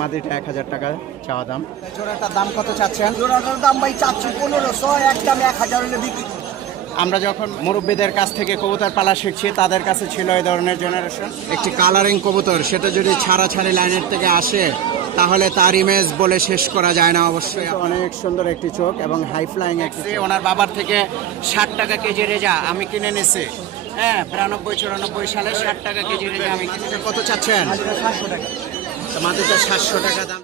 মাদিটা এক হাজার টাকা চাওয়া দাম। জোড়াটার দাম কত চাচ্ছেন? জোড়াটার দাম ভাই চাচ্ছি পনেরোশো এক দাম এক হাজার হলে বিক্রি আমরা যখন মুরব্বীদের কাছ থেকে কবুতর পালা শিখছি তাদের কাছে ছিল এই ধরনের জেনারেশন একটি কালারিং কবুতর সেটা যদি ছাড়া ছাড়ি লাইনের থেকে আসে তাহলে তার ইমেজ বলে শেষ করা যায় না অবশ্যই। অনেক সুন্দর একটি চোখ এবং হাই ফ্লাইং একটি ওনার বাবার থেকে ষাট টাকা কেজি রেজা আমি কিনে নিছি। হ্যাঁ বিরানব্বই চুরানব্বই সালে ষাট টাকা কেজি রেজা আমি কিনেছি কত চাচ্ছেন? সাতশো টাকা। মাটিটা সাতশো টাকা দাম।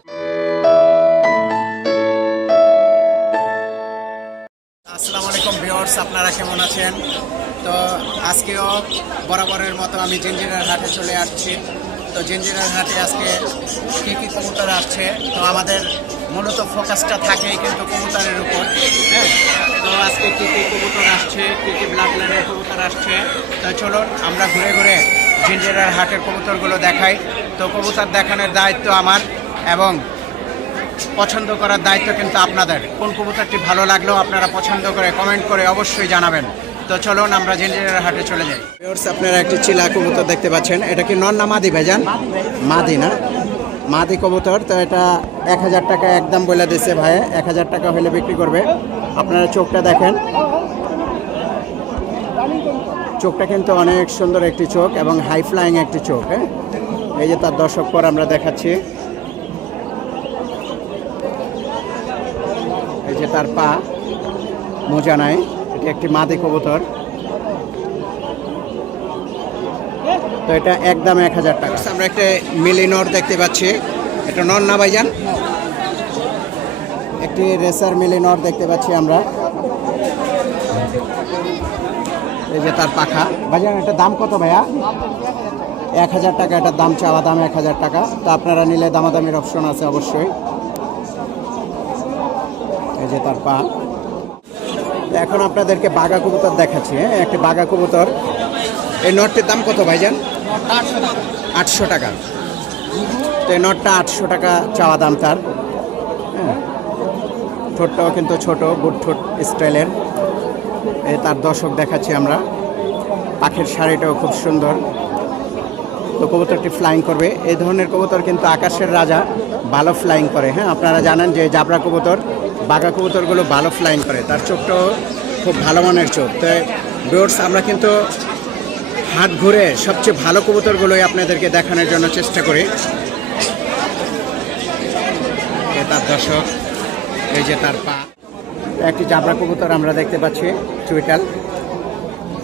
আসসালামু আলাইকুম ভিউয়ার্স, আপনারা কেমন আছেন? তো আজকেও বরাবরের মতো আমি জিঞ্জিরার হাটে চলে আসছি। তো জিঞ্জিরার হাটে আজকে কী কী কবুতর আসছে? তো আমাদের মূলত ফোকাসটা থাকেই কিন্তু কবুতরের উপর হ্যাঁ? তো আজকে কী কী কবুতর আসছে, কী কী ব্লাড লাইনের কবুতর আসছে? তো চলুন, আমরা ঘুরে ঘুরে জিঞ্জিরার হাটের কবুতরগুলো দেখাই। তো কবুতর দেখানোর দায়িত্ব আমার এবং পছন্দ করার দায়িত্ব কিন্তু আপনাদের। কোন কবুতরটি ভালো লাগল আপনারা পছন্দ করে কমেন্ট করে অবশ্যই জানাবেন। তো চলুন আমরা জেঞ্জিরের হাটে চলে যাই। আপনারা একটি চিলা কবুতর দেখতে পাচ্ছেন। এটা কি নন না মাদি ভাইজান? মাদি না? মাদি কবুতর। তো এটা এক হাজার টাকা একদম বলে দিচ্ছে ভাই এক হাজার টাকা হলে বিক্রি করবে। আপনারা চোখটা দেখেন। চোখটা কিন্তু অনেক সুন্দর একটি চোখ এবং হাই ফ্লাইং একটি চোখ হ্যাঁ? এই যে তার দর্শক পর আমরা দেখাচ্ছি। এই যে তার পা মোজা নাই এটি একটি মাদি কবুতর। তো এটা একদম এক হাজার টাকা। আমরা একটা মিলিনর দেখতে পাচ্ছি। এটা নর না ভাইজান। একটি রেসার মিলিনর দেখতে পাচ্ছি আমরা। এই যে তার পাখা। ভাইজান, এটার দাম কত ভাইয়া? এক হাজার টাকা, এটার দাম চাওয়া দাম এক হাজার টাকা। তো আপনারা নিলে দামাদামির অপশন আছে অবশ্যই। এই যে তার পা। এখন আপনাদেরকে বাঘা কবুতর দেখাচ্ছি হ্যাঁ? একটা বাঘা কবুতর। এই নটটির দাম কত ভাইজান? আটশো টাকা। তো এই নটটা আটশো টাকা চাওয়া দাম তার হ্যাঁ? ঠোঁটটাও কিন্তু ছোট, বুট ঠোঁট স্টাইলের। তার দর্শক দেখাচ্ছি আমরা। পাখির শাড়িটাও খুব সুন্দর। তো কবুতরটি ফ্লাইং করবে। এই ধরনের কবুতর কিন্তু আকাশের রাজা, ভালো ফ্লাইং করে। হ্যাঁ আপনারা জানেন যে জাবরা কবুতর, বাঘা কবুতরগুলো ভালো ফ্লাইং করে। তার চোখটাও খুব ভালো মানের চোখ। তো ডোর্স আমরা কিন্তু হাট ঘুরে সবচেয়ে ভালো কবুতরগুলোই আপনাদেরকে দেখানোর জন্য চেষ্টা করি। তার দর্শক, এই যে তার পা। একটি জাবরা কবুতর আমরা দেখতে পাচ্ছি, চুইটাল।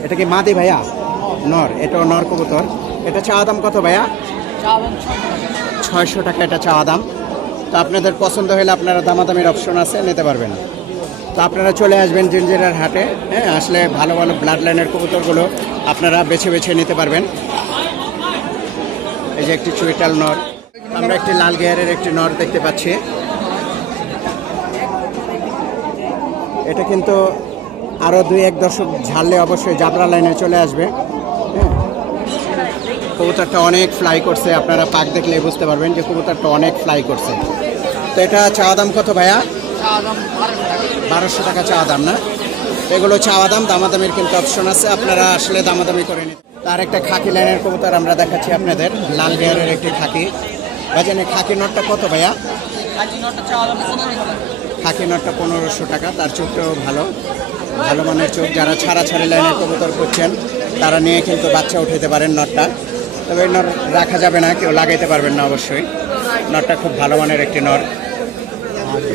এটা কি মা মাদি ভাইয়া? নর, এটাও নর কবুতর। এটা চাওয়া দাম কত ভাইয়া? ছয়শো টাকা, এটা চাওয়া দাম। তো আপনাদের পছন্দ হলে আপনারা দামাদামির অপশন আছে, নিতে পারবেন। তো আপনারা চলে আসবেন জিঞ্জিরার হাটে হ্যাঁ আসলে ভালো ভালো ব্লাড লাইনের কবুতরগুলো আপনারা বেছে বেছে নিতে পারবেন। এই যে একটি চুইটাল নর। আমরা একটি লাল গিয়ারের একটি নর দেখতে পাচ্ছি। এটা কিন্তু আরও দুই এক দশক ঝাড়লে অবশ্যই জাবরা লাইনে চলে আসবে। হ্যাঁ। কবুতরটা অনেক ফ্লাই করছে, আপনারা পাক দেখলে বুঝতে পারবেন যে কবুতরটা অনেক ফ্লাই করছে। তো এটা চাওয়া দাম কত ভাইয়া? বারোশো টাকা চাওয়া দাম, না? এগুলো চাওয়া দাম, দামাদামির কিন্তু অপশন আছে, আপনারা আসলে দামাদামি করে নিন তার একটা খাকি লাইনের কবুতর আমরা দেখাচ্ছি আপনাদের, লাল গিয়ারের একটি খাকি। ভাইজান, এই খাকি নটটা কত ভাইয়া? পনেরোশো টাকা, তার চোখটাও ভালো। ভালো মানের চোখ। যারা ছাড়া ছাড়ি লাইনের কবুতর করছেন তারা নিয়ে কিন্তু বাচ্চা উঠাতে পারেন নটটা। তবে নর রাখা যাবে না, কেউ লাগাইতে পারবেন না অবশ্যই। নটটা খুব ভালো মানের একটি নর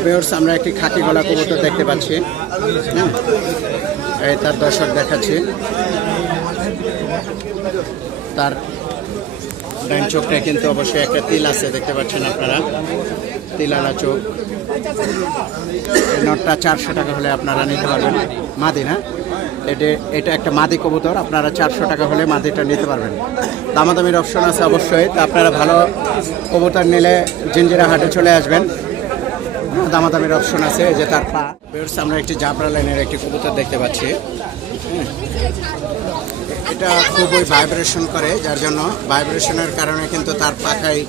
বেহর্স আমরা একটি খাকি গলা কবুতর দেখতে পাচ্ছি। হ্যাঁ? এই তার দর্শক দেখাচ্ছি। তার ডাইন চোখটা কিন্তু অবশ্যই একটা তিল আছে, দেখতে পাচ্ছেন আপনারা। তিলালা চোখ নটটা চারশো টাকা হলে আপনারা নিতে পারবেন। মাদি না এটা এটা একটা মাদি কবুতর, আপনারা চারশো টাকা হলে মাদিটা নিতে পারবেন। দামাদামির অপশন আছে অবশ্যই। তা আপনারা ভালো কবুতর নিলে জিঞ্জিরা হাটে চলে আসবেন। দামাদামির অপশন আছে যে তার পা। বেরোচ্ছে আমরা একটি জাবরা লাইনের একটি কবুতর দেখতে পাচ্ছি। হ্যাঁ। এটা খুবই ভাইব্রেশন করে, যার জন্য ভাইব্রেশনের কারণে কিন্তু তার পাখায়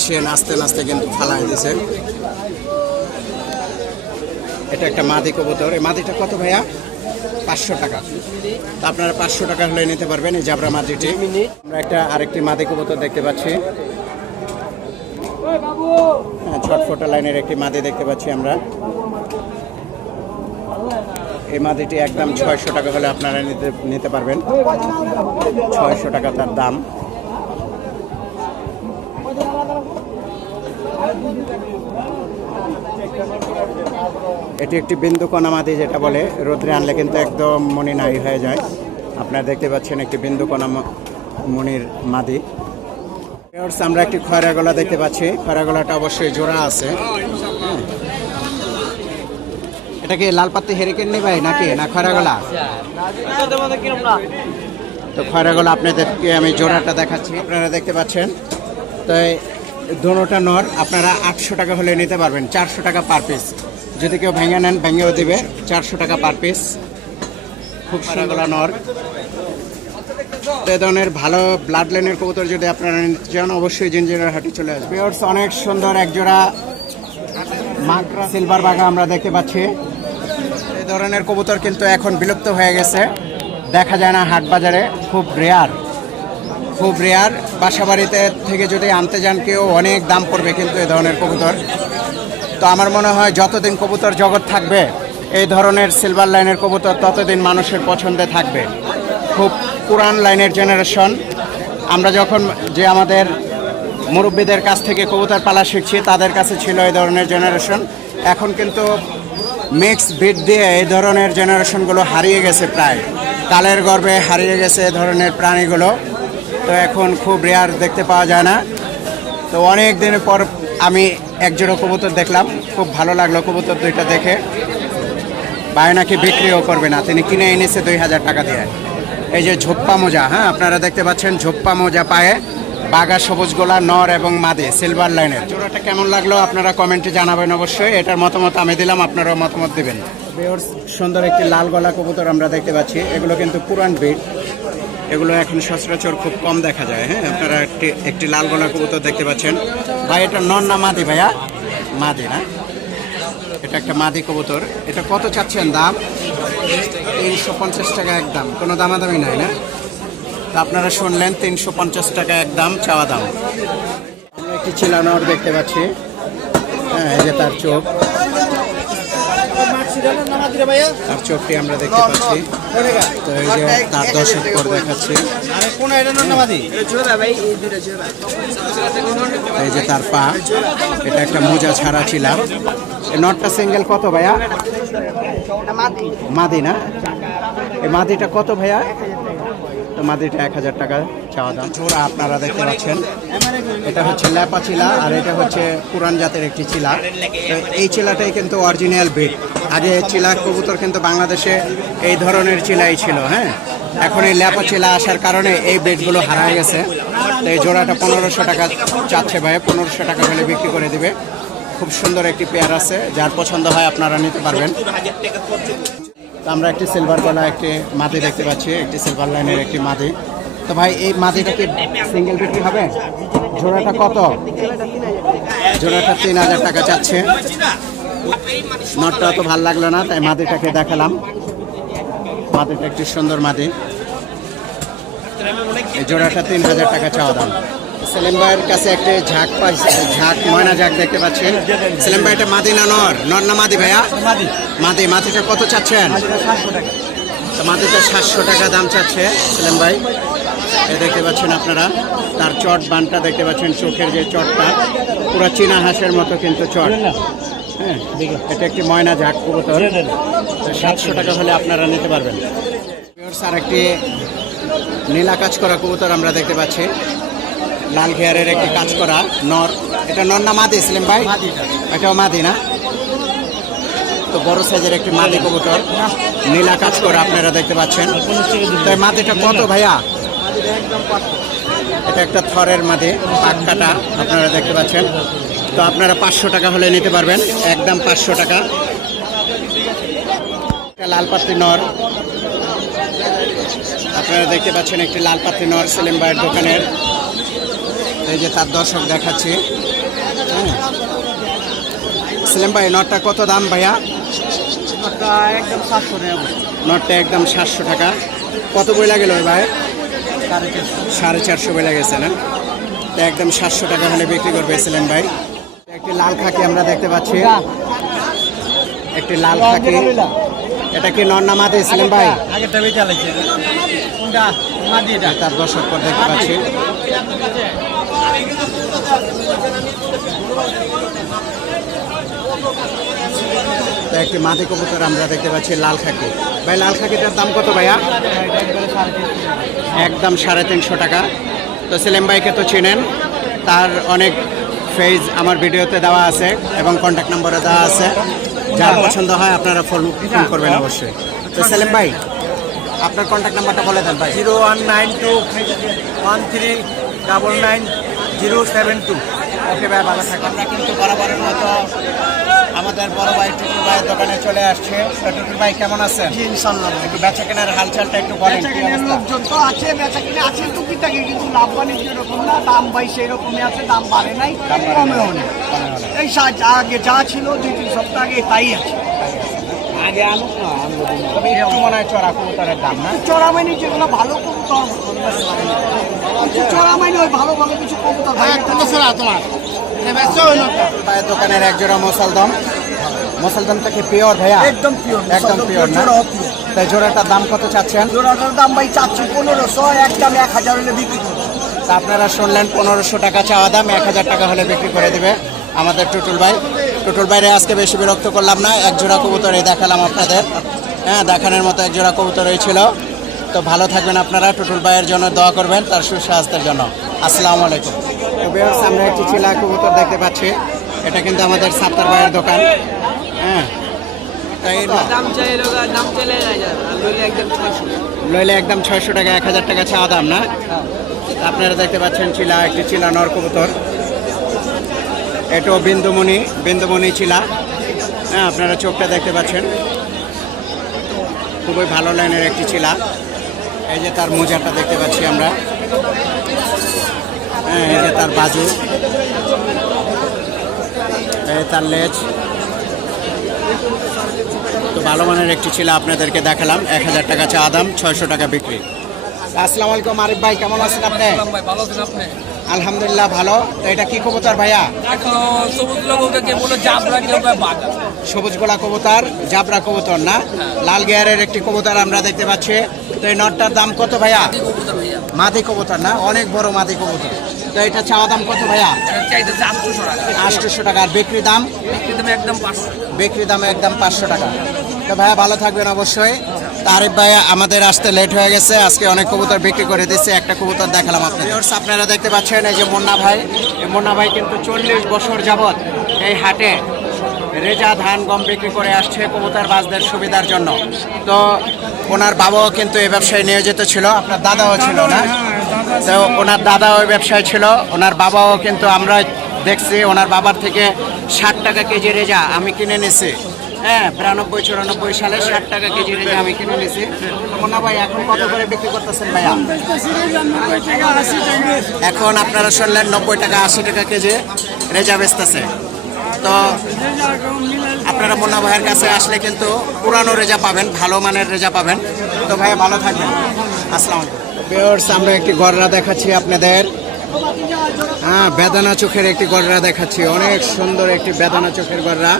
সে নাচতে নাচতে কিন্তু ফালাই দিছে এটা একটা মাদি কবুতর। এই মাদিটা কত ভাইয়া? পাঁচশো টাকা। তো আপনারা পাঁচশো টাকা হলে নিতে পারবেন এই জাবরা মাদিটি। আমরা একটা আরেকটি মাদি কবুতর দেখতে পাচ্ছি। হ্যাঁ, ছটফটা লাইনের একটি মাদি দেখতে পাচ্ছি আমরা। এই মাদিটি একদম ছয়শো টাকা হলে আপনারা নিতে নিতে পারবেন। ছয়শো টাকা তার দাম। এটি একটি বিন্দু কণা মাদি যেটা বলে। রোদ্রে আনলে কিন্তু একদম মনি নাই হয়ে যায়। আপনারা দেখতে পাচ্ছেন একটি বিন্দু কণা মনির মাদি। আমরা একটি খয়রা গলা দেখতে পাচ্ছি। খয়রা গলাটা অবশ্যই জোড়া আছে। হ্যাঁ। এটা কি লাল পাত্তি হেরিকেন নেই ভাই নাকি? না খয়রা গলা তো খয়রা গলা আপনাদেরকে আমি জোড়াটা দেখাচ্ছি। আপনারা দেখতে পাচ্ছেন। তো দোনোটা নর আপনারা আটশো টাকা হলে নিতে পারবেন। চারশো টাকা পার পিস যদি কেউ ভেঙে নেন ভেঙেও দেবে। চারশো টাকা পার পিস খুব গলা নর। এই ধরনের ভালো ব্লাড লাইনের কবুতর যদি আপনারা নিতে চান অবশ্যই জিঞ্জিরার হাটে চলে আসবে। Viewers, অনেক সুন্দর এক জোড়া মাকড়া সিলভার বাগা আমরা দেখতে পাচ্ছি। এই ধরনের কবুতর কিন্তু এখন বিলুপ্ত হয়ে গেছে। দেখা যায় না হাট বাজারে খুব রেয়ার খুব রেয়ার বাসা বাড়িতে থেকে যদি আনতে যান, কেউ অনেক দাম পড়বে কিন্তু এই ধরনের কবুতর। তো আমার মনে হয় যতদিন কবুতর জগৎ থাকবে, এই ধরনের সিলভার লাইনের কবুতর ততদিন মানুষের পছন্দে থাকবে। খুব পুরান লাইনের জেনারেশন আমরা যখন যে আমাদের মুরব্বীদের কাছ থেকে কবুতর পালা শিখছি, তাদের কাছে ছিল এই ধরনের জেনারেশন এখন কিন্তু মিক্স বিট দিয়ে এই ধরনের জেনারেশনগুলো হারিয়ে গেছে প্রায়। কালের গর্বে হারিয়ে গেছে এ ধরনের প্রাণীগুলো। তো এখন খুব রেয়ার দেখতে পাওয়া যায় না। তো অনেক দিনের পর আমি একজোড়া কবুতর দেখলাম, খুব ভালো লাগল কবুতর দুইটা দেখে। ভাই নাকি বিক্রিও করবে না, তিনি কিনে এনেছে দুই হাজার টাকা দিয়ে। এই যে ঝোপ্পা মোজা হ্যাঁ আপনারা দেখতে পাচ্ছেন ঝোপ্পা মোজা পায়ে বাগা সবুজ গোলা, নর এবং মাদে সিলভার লাইনের জোড়াটা কেমন লাগল আপনারা কমেন্টে জানাবেন অবশ্যই, এটার মতামত আমি দিলাম, আপনারাও মতামত দেবেন। সুন্দর একটি লাল গলা কবুতর আমরা দেখতে পাচ্ছি, এগুলো কিন্তু পুরান বিট এগুলো এখন সচরাচর খুব কম দেখা যায় হ্যাঁ? আপনারা একটি একটি লাল গলা কবুতর দেখতে পাচ্ছেন। ভাই, এটা নন না মাদি, ভাইয়া? মাদি না? এটা একটা মাদি কবুতর। এটা কত চাচ্ছেন দাম? তিনশো পঞ্চাশ টাকা এক দাম কোনো দামাদামি নাই, না? তো আপনারা শুনলেন, তিনশো পঞ্চাশ টাকা এক দাম চাওয়া দাম। একটি চিলানোর দেখতে পাচ্ছি। হ্যাঁ যে তার চোখ। তার চোখটি আমরা দেখতে পাচ্ছি। তো এই যে তার দশক পর দেখাচ্ছি। এই যে তার পা এটা একটা মোজা ছাড়া ছিলাম এই নটটা সিঙ্গেল কত ভাইয়া? মাদি। না? এই মাদিটা কত ভাইয়া? তো মাদিটা এক হাজার টাকা চাওয়া দাম। জোড়া আপনারা দেখতে পাচ্ছেন। এটা হচ্ছে ল্যাপা চিলা আর এটা হচ্ছে পুরান জাতের একটি চিলা এই চিলাটাই কিন্তু অরিজিনাল ব্রিড আগে চিলা কবুতর কিন্তু বাংলাদেশে এই ধরনের চিলাই ছিল হ্যাঁ? এখন এই ল্যাপা চিলা আসার কারণে এই ব্রিডগুলো হারায় গেছে। তো এই জোড়াটা পনেরোশো টাকা চাচ্ছে ভাই, পনেরোশো টাকা হলে বিক্রি করে দিবে। খুব সুন্দর একটি পেয়ার আছে, যার পছন্দ হয় আপনারা নিতে পারবেন। আমরা একটি সিলভার গলা একটি মাদি দেখতে পাচ্ছি, একটি সিলভার লাইনের একটি মাদি। তো ভাই, এই মাদিটা কি সিঙ্গেল বিক্রি হবে? জোড়াটা কত? জোড়াটা তিন হাজার টাকা চাচ্ছে। নটটা অত ভালো লাগল না তাই মাদিটাকে দেখালাম। মাদিটা একটি সুন্দর মাদি এই জোড়াটা তিন হাজার টাকা চাওয়া দাম। সেলিম ভাইয়ের কাছে একটা ঝাঁক পাইছে ঝাঁক ময়না ঝাঁক দেখতে পাচ্ছেন সেলিম ভাই এটা মাদি না নর? নর না মাদি ভাইয়া? মাদি মাদিটা কত চাচ্ছেন? তো মাদিটা সাতশো টাকা দাম চাচ্ছে সেলিম ভাই। এই দেখতে পাচ্ছেন আপনারা তার চট বানটা দেখতে পাচ্ছেন চোখের যে চটটা। পুরো চীনা হাঁসের মতো কিন্তু চট। হ্যাঁ এটা একটি ময়না ঝাঁক কবুতর। সাতশো টাকা হলে আপনারা নিতে পারবেন। আর একটি নীলা কাজ করা কবুতর আমরা দেখতে পাচ্ছি। লাল ঘেয়ারের একটি কাজ করা নর। এটা নর না মাদি সেলিম ভাই? এটাও মাদি না? তো বড় সাইজের একটি মাদি কবুতর। নীলা কাজ করা আপনারা দেখতে পাচ্ছেন। তো এই মাদিটা কত ভাইয়া? এটা একটা থরের মাদি পাক কাটা আপনারা দেখতে পাচ্ছেন। তো আপনারা পাঁচশো টাকা হলে নিতে পারবেন। একদম পাঁচশো টাকা। লাল পাত্রি নর। আপনারা দেখতে পাচ্ছেন একটি লাল পাত্রি নর সেলিম ভাইয়ের দোকানের। এই যে তার দর্শক দেখাচ্ছি। হ্যাঁ। সেলিম ভাই নটটা কত দাম ভাইয়া? একদম সাতশো টাকা নটটা একদম সাতশো টাকা। কত বই লাগে ওই ভাই? সাড়ে চারশো। বই না? একদম সাতশো টাকা হলে বিক্রি করবে সেলিম ভাই। একটি লাল খাকি আমরা দেখতে পাচ্ছি। একটি লাল খাকি। এটা কি নন্না মাদি সেলিম ভাই? কোনটা? মাদি এটা। তার দর্শক পর দেখতে পাচ্ছি। একটি মাদি কবুতর আমরা দেখতে পাচ্ছি লাল খাকি। ভাই লাল খাকিটার দাম কত ভাইয়া? একদম সাড়ে তিনশো টাকা। তো সেলিম ভাইকে তো চেনেন তার অনেক ফেজ আমার ভিডিওতে দেওয়া আছে এবং কন্ট্যাক্ট নম্বরে দেওয়া আছে। যারা পছন্দ হয় আপনারা ফোন ফোন করবেন অবশ্যই। তো সেলিম ভাই আপনার কন্ট্যাক্ট নাম্বারটা বলে দেন ভাই। Zero one nine two one three double nine zero seven two. Okay ভাই ভালো থাকবেন। আমরা কিন্তু বরাবরের মতো আমাদের বড় ভাই টুটুল ভাইয়ের দোকানে চলে আসছে। তো ভাই কেমন আছেন? জি ইনশাল্লাহ একটু বেচা কেনার হালচালটা একটু বলেন বেচা কিনের লোকজন তো আছে বেচা কিনে আছে টুকিটাকি কিন্তু লাভ বাণিজ্য এরকম না দাম ভাই সেই রকমই আছে দাম বাড়ে নাই কমেও নেই। এই আগে যা ছিল দুই তিন সপ্তাহ আগে তাই আছে। আগে না তবে একটু মনে হয় চড়া কবুতরের দাম না? চড়া মাইনি যেগুলো ভালো কবুতর চড়া মাইনি ওই ভালো ভালো কিছু কবুতর দোকানের এক জোড়া মুসলদম মুসলদমটা কি পিওর ভাইয়া? একদম পিওর একদম পিওর না? তাই জোড়াটার দাম কত চাচ্ছেন? জোড়াটার দাম ভাই চাচ্ছি পনেরোশো একদম এক হাজার হলে বিক্রি তা আপনারা শুনলেন পনেরোশো টাকা চাওয়া দাম এক হাজার টাকা হলে বিক্রি করে দিবে আমাদের টুটুল ভাই। টুটুল ভাইরে আজকে বেশি বিরক্ত করলাম না এক জোড়া কবুতরই দেখালাম আপনাদের। হ্যাঁ দেখানোর মতো এক জোড়া কবুতরই ছিল। তো ভালো থাকবেন আপনারা টুটুল ভাইয়ের জন্য দোয়া করবেন তার সুস্বাস্থ্যের জন্য। আসসালামু আলাইকুম। তো বেরস আমরা একটি চিলা কবুতর দেখতে পাচ্ছি। এটা কিন্তু আমাদের সাত্তার ভাইয়ের দোকান। হ্যাঁ। নইলে একদম ছয়শো টাকা। এক হাজার টাকা চাওয়া দাম না? আপনারা দেখতে পাচ্ছেন চিলা একটি চিলা নর কবুতর। এটাও বিন্দুমণি বিন্দুমণি চিলা হ্যাঁ আপনারা চোখটা দেখতে পাচ্ছেন। খুবই ভালো লাইনের একটি চিলা এই যে তার মোজাটা দেখতে পাচ্ছি আমরা। যে তার বাজু। তার লেজ। তো ভালো মানের একটি ছিল আপনাদেরকে দেখালাম এক হাজার টাকা চা দাম ছয়শো টাকা বিক্রি। আসসালামু আলাইকুম আরিফ ভাই কেমন আছেন আপনি? ভালো আছেন আপনি? আলহামদুলিল্লাহ ভালো। তো এটা কি কবুতর ভাইয়া? সবুজ গোলা কবুতর জাবরা কবুতর না? লাল গেয়ারের একটি কবুতর আমরা দেখতে পাচ্ছি। তো এই নটটার দাম কত ভাইয়া। মাদি কবুতর না? অনেক বড় মাদি কবুতর। তো এটা চাওয়া দাম কত ভাইয়া? আটশোশো টাকা। আর বিক্রি দাম? বিক্রি দাম একদম পাঁচশো। টাকা। তো ভাইয়া ভালো থাকবেন অবশ্যই। তারিফ ভাই আমাদের আসতে লেট হয়ে গেছে। আজকে অনেক কবুতর বিক্রি করে দিচ্ছে একটা কবুতর দেখালাম আপনাদের। আপনারা দেখতে পাচ্ছেন এই যে মুন্না ভাই। এই মুন্না ভাই কিন্তু চল্লিশ বছর যাবৎ এই হাটে রেজা ধান গম বিক্রি করে আসছে কবুতর বাজদের সুবিধার জন্য। তো ওনার বাবাও কিন্তু এই ব্যবসায় নিয়োজিত ছিল। আপনার দাদাও ছিল না? তো ওনার দাদা ওই ব্যবসায় ছিল। ওনার বাবাও কিন্তু আমরা দেখছি, ওনার বাবার থেকে ষাট টাকা কেজি রেজা আমি কিনে নিছি। হ্যাঁ বিরানব্বই, চুরানব্বই সালে ষাট টাকা কেজি রেজা আমি কিনে নিছি। তো ভাই, এখন কত করে বিক্রি করতেছেন ভাইয়া? এখন আপনারা শুনলেন নব্বই টাকা, আশি টাকা কেজি রেজা বেচতেছে। তো আপনারা মোনা ভাইয়ের কাছে আসলে কিন্তু পুরানো রেজা পাবেন, ভালো মানের রেজা পাবেন। তো ভাইয়া ভালো থাকবেন। আসসালাম আমরা একটি গররা দেখাচ্ছি আপনাদের। হ্যাঁ বেদানা চোখের একটি গররা দেখাচ্ছি। অনেক সুন্দর একটি বেদানা চোখের গররা।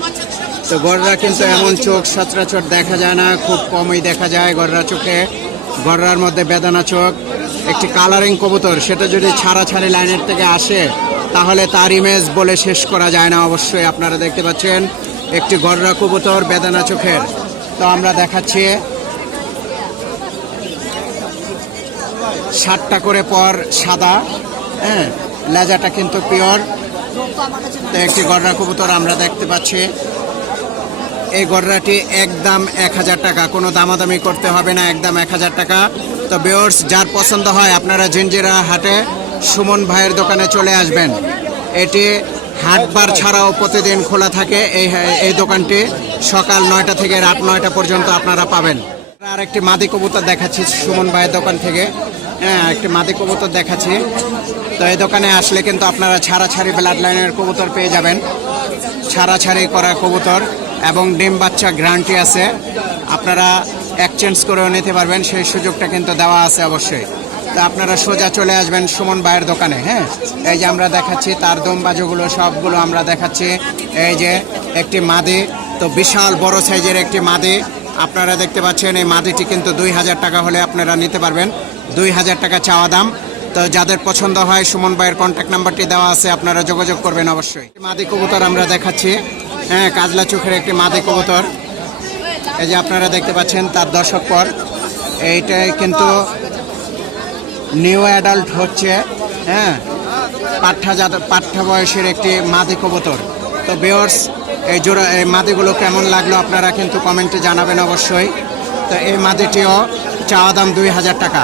তো গররা কিন্তু এমন চোখ, সচরাচর দেখা যায় না, খুব কমই দেখা যায় গররা চোখে। গররার মধ্যে বেদানা চোখ, একটি কালারিং কবুতর, সেটা যদি ছাড়া ছাড়ি লাইনের থেকে আসে, তাহলে তার ইমেজ বলে শেষ করা যায় না, অবশ্যই আপনারা দেখতে পাচ্ছেন। একটি গররা কবুতর বেদানা চোখের। তো আমরা দেখাচ্ছি। ষাটটা করে পর সাদা হ্যাঁ লেজাটা কিন্তু পিওর। একটি গররা কবুতর আমরা দেখতে পাচ্ছি। এই গররাটি একদম এক হাজার টাকা। কোনো দামাদামি করতে হবে না, একদম এক হাজার টাকা। তো বেয়র্স যার পছন্দ হয়, আপনারা জিঞ্জিরা হাটে সুমন ভাইয়ের দোকানে চলে আসবেন। এটি হাটবার ছাড়াও প্রতিদিন খোলা থাকে। এই এই দোকানটি সকাল নয়টা থেকে রাত নয়টা পর্যন্ত আপনারা পাবেন। আর একটি মাদি কবুতর দেখাচ্ছি সুমন ভাইয়ের দোকান থেকে। হ্যাঁ একটি মাদি কবুতর দেখাচ্ছি। তো এই দোকানে আসলে কিন্তু আপনারা ছাড়া ছাড়ি ব্লাড লাইনের কবুতর পেয়ে যাবেন। ছাড়াছাড়ি করা কবুতর এবং ডিম বাচ্চা গ্যারান্টি আছে। আপনারা এক্সচেঞ্জ করেও নিতে পারবেন, সেই সুযোগটা কিন্তু দেওয়া আছে অবশ্যই। তো আপনারা সোজা চলে আসবেন সুমন ভাইয়ের দোকানে হ্যাঁ? এই যে আমরা দেখাচ্ছি, তার দম বাজুগুলো সবগুলো আমরা দেখাচ্ছি। এই যে একটি মাদি, তো বিশাল বড় সাইজের একটি মাদি। আপনারা দেখতে পাচ্ছেন, এই মাদিটি কিন্তু দুই হাজার টাকা হলে আপনারা নিতে পারবেন। দুই হাজার টাকা চাওয়া দাম। তো যাদের পছন্দ হয়, সুমন ভাইয়ের কন্ট্যাক্ট নাম্বারটি দেওয়া আছে, আপনারা যোগাযোগ করবেন অবশ্যই। মাদি কবুতর আমরা দেখাচ্ছি। হ্যাঁ কাজলা চোখের একটি মাদি কবুতর। এই যে আপনারা দেখতে পাচ্ছেন, তার দশক পর। এইটাই কিন্তু নিউ অ্যাডাল্ট হচ্ছে। হ্যাঁ পাঠা জাত পাঠা বয়সের একটি মাদি কবুতর। তো বেয়র্স এই জোড়া, এই মাদিগুলো কেমন লাগল আপনারা কিন্তু কমেন্টে জানাবেন অবশ্যই। তো এই মাদিটিও চাওয়া দাম দুই হাজার টাকা।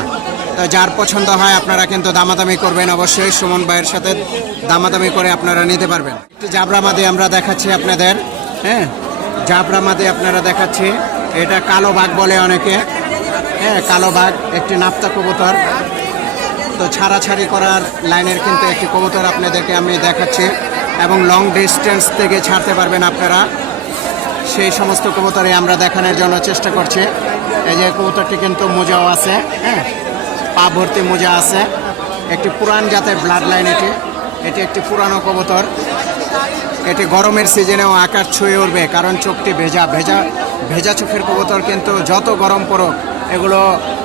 তো যার পছন্দ হয় আপনারা কিন্তু দামাদামি করবেন অবশ্যই। সুমন ভাইয়ের সাথে দামাদামি করে আপনারা নিতে পারবেন। জাবরা মাদি আমরা দেখাচ্ছি আপনাদের। হ্যাঁ জাবরা মাদি আপনারা দেখাচ্ছি। এটা কালো বাঘ বলে অনেকে। হ্যাঁ কালো বাঘ, একটি নাপ্তা কবুতর। তো ছাড়াছাড়ি করার লাইনের কিন্তু একটি কবুতর আপনাদেরকে আমি দেখাচ্ছি। এবং লং ডিস্টেন্স থেকে ছাড়তে পারবেন আপনারা। সেই সমস্ত কবুতরে আমরা দেখানোর জন্য চেষ্টা করছি। এই যে কবুতরটি কিন্তু মোজাও আছে। হ্যাঁ পা ভর্তি মোজা আছে। একটি পুরান জাতের ব্লাড লাইন এটি। এটি একটি পুরানো কবুতর। এটি গরমের সিজনেও আকার ছুঁয়ে উঠবে, কারণ চোখটি ভেজা। ভেজা ভেজা চোখের কবুতর কিন্তু যত গরম পড়ুক, এগুলো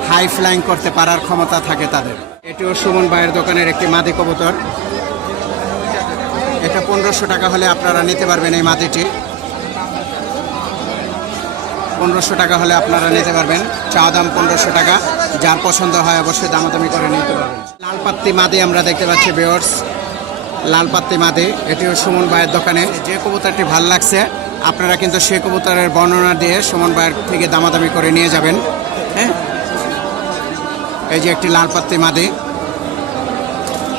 হাই ফ্লাইং করতে পারার ক্ষমতা থাকে তাদের। এটিও সুমন ভাইয়ের দোকানের একটি মাদি কবুতর। এটা পনেরোশো টাকা হলে আপনারা নিতে পারবেন এই মাদিটি। পনেরোশো টাকা হলে আপনারা নিতে পারবেন। চা দাম পনেরোশো টাকা। যার পছন্দ হয় অবশ্যই দামাদামি করে নিতে পারবেন। লাল পাত্তি মাদি আমরা দেখতে পাচ্ছি বেয়র্স লাল পাত্তি মাদি, এটিও সুমন ভাইয়ের দোকানে। যে কবুতরটি ভালো লাগছে, আপনারা কিন্তু সে কবুতরের বর্ণনা দিয়ে সুমন ভাইয়ের থেকে দামাদামি করে নিয়ে যাবেন। হ্যাঁ? এই যে একটি লাল পাত্তি মাদি।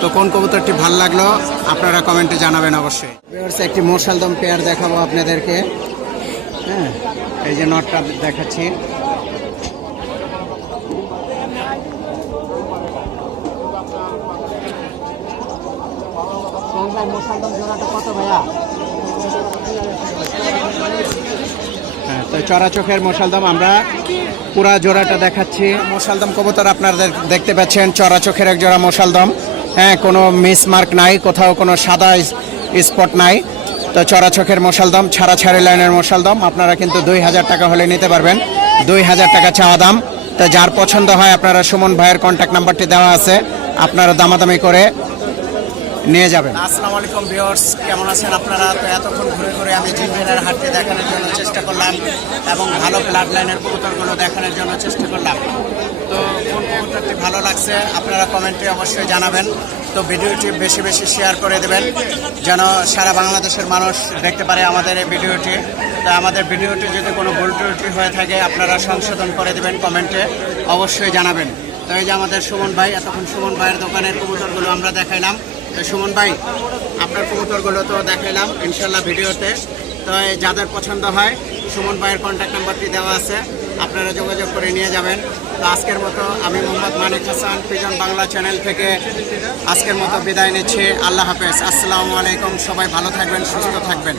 তো কোন কবুতরটি ভালো লাগল, আপনারা কমেন্টে জানাবেন অবশ্যই। একটি মোশালদম পেয়ার দেখাবো আপনাদেরকে। হ্যাঁ? এই যে নটটা দেখাচ্ছি। হ্যাঁ তো চড়া চোখের মশালদম আমরা পুরা জোড়াটা দেখাচ্ছি। মশালদম কবুতর আপনারা দেখতে পাচ্ছেন, চড়া চোখের এক জোড়া মশালদম হ্যাঁ কোনো মিস মার্ক নাই, কোথাও কোনো সাদা স্পট নাই। তো চড়া চোখের মশালদম ছাড়া ছাড়ি লাইনের মশালদম আপনারা কিন্তু দুই হাজার টাকা হলে নিতে পারবেন। দুই হাজার টাকা চাওয়া দাম। তো যার পছন্দ হয়, আপনারা সুমন ভাইয়ের কন্ট্যাক্ট নাম্বারটি দেওয়া আছে। আপনারা দামাদামি করে নিয়ে যাবেন। আসসালামু আলাইকুম ভিউয়ার্স, কেমন আছেন আপনারা? তো এতক্ষণ ঘুরে ঘুরে আমি জিমবেলার হাটটি দেখানোর জন্য চেষ্টা করলাম এবং ভালো ব্লাড লাইনের কবুতরগুলো দেখানোর জন্য চেষ্টা করলাম। তো কোন কবুতরটি ভালো লাগছে আপনারা কমেন্টে অবশ্যই জানাবেন। তো ভিডিওটি বেশি বেশি শেয়ার করে দেবেন, যেন সারা বাংলাদেশের মানুষ দেখতে পারে আমাদের এই ভিডিওটি। তা আমাদের ভিডিওটি যদি কোনো ভুল ত্রুটি হয়ে থাকে, আপনারা সংশোধন করে দেবেন কমেন্টে, অবশ্যই জানাবেন। তো এই যে আমাদের সুমন ভাই, এতক্ষণ সুমন ভাইয়ের দোকানের কবুতরগুলো আমরা দেখাইলাম। তো সুমন ভাই, আপনার কবুতরগুলো তো দেখাইলাম ইনশাল্লাহ ভিডিওতে। তো যাদের পছন্দ হয়, সুমন ভাইয়ের কন্ট্যাক্ট নাম্বারটি দেওয়া আছে, আপনারা যোগাযোগ করে নিয়ে যাবেন। তো আজকের মতো আমি মোহাম্মদ মানিক হাসান পিজন বাংলা চ্যানেল থেকে আজকের মতো বিদায় নিচ্ছি। আল্লাহ হাফেজ। আসসালামু আলাইকুম। সবাই ভালো থাকবেন, সুস্থ থাকবেন।